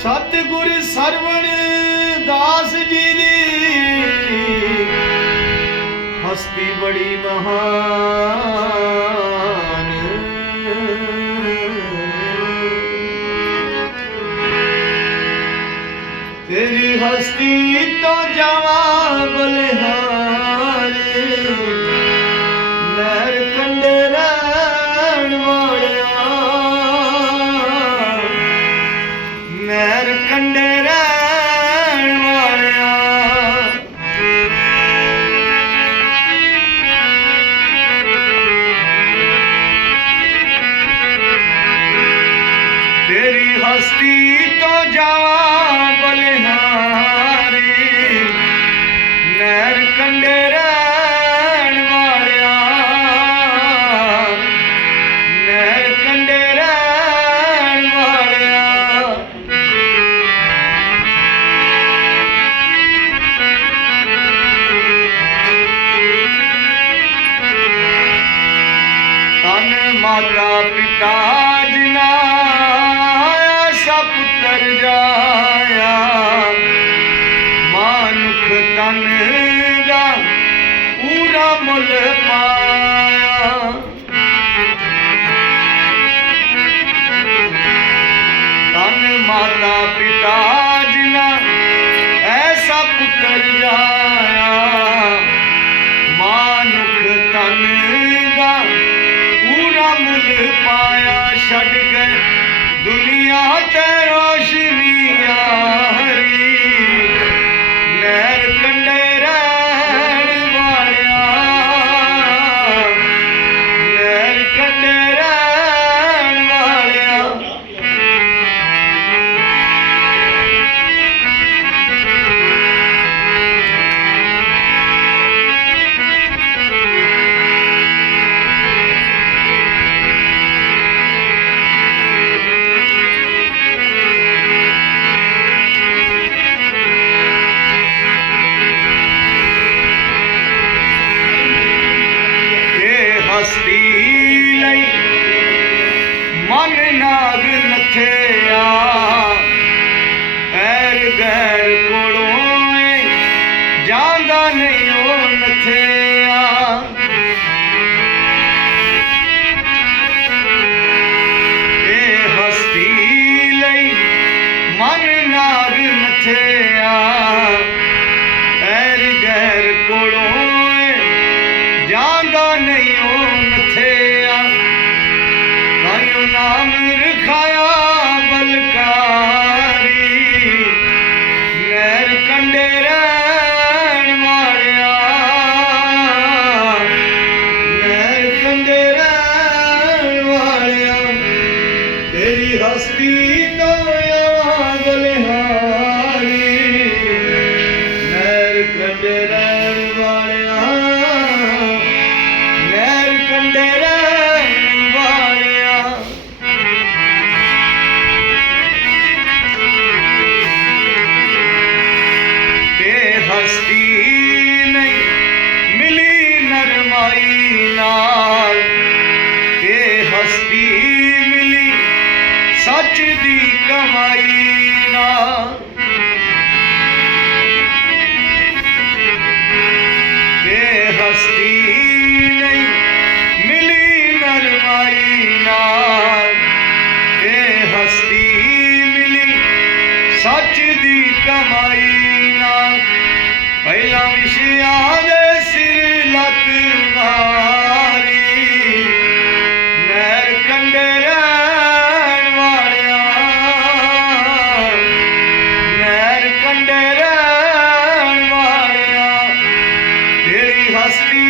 ਸਤਿਗੁਰ ਸਰਵਣ ਦਾਸ ਜੀ ਦੀ। ਹਸਤੀ ਬੜੀ ਮਹਾਨ। ਤੇਰੀ ਹਸਤੀ ਤੋਂ ਜਾਵਾਂ ਬਲਿਹਾਰੇ। ਹਸਤੀ ਤੋਂ ਜਾਵਾਂ ਬਲਿਹਾਰੀ, ਨਹਿਰ ਕੰਡੇ ਰਹਿਣ ਵਾਲਿਆ। ਨਹਿਰ ਕੰਡੇ ਰਹਿਣ ਵਾਲਿਆ। ਤਨ ਮਾਤਾ ਪਿਤਾ ਜਿਨਾ ਸਭ ਪੁੱਤਰ ਜਾਇਆ। ਮਾਨੁਖ ਤਨ ਦਾ ਪੂਰਾ ਮੁੱਲ ਪਾਇਆ। ਤਨ ਮਾਤਾ ਪਿਤਾ ਜਿਨਾ ਐਸਾ ਪੁੱਤਰ ਜਾ दुनिया ते रोशनी ਨਾਗ ਨਥਿਆ ਐਰ ਗੈਰ ਕੋਲੋਂ ਜਾਂਦਾ ਨਹੀਂ ਉਹ ਨਥਿਆ ਨਾਲ ਤੇ ਹਸਤੀ ਮਿਲੀ, ਸੱਚ ਦੀ ਕਮਾਈ ਨਾਲ। ਤੇ ਹਸਤੀ ਨਹੀਂ ਮਿਲੀ ਨਰਮਾਈ ਨਾਲ। ਤੇ ਹਸਤੀ ਮਿਲੀ, ਸੱਚ ਦੀ ਕਮਾਈ ਨਾਲ। ਪਹਿਲਾਂ ਵਿਸ਼ਿਆ ਤੇਰੀ ਹਸਤੀ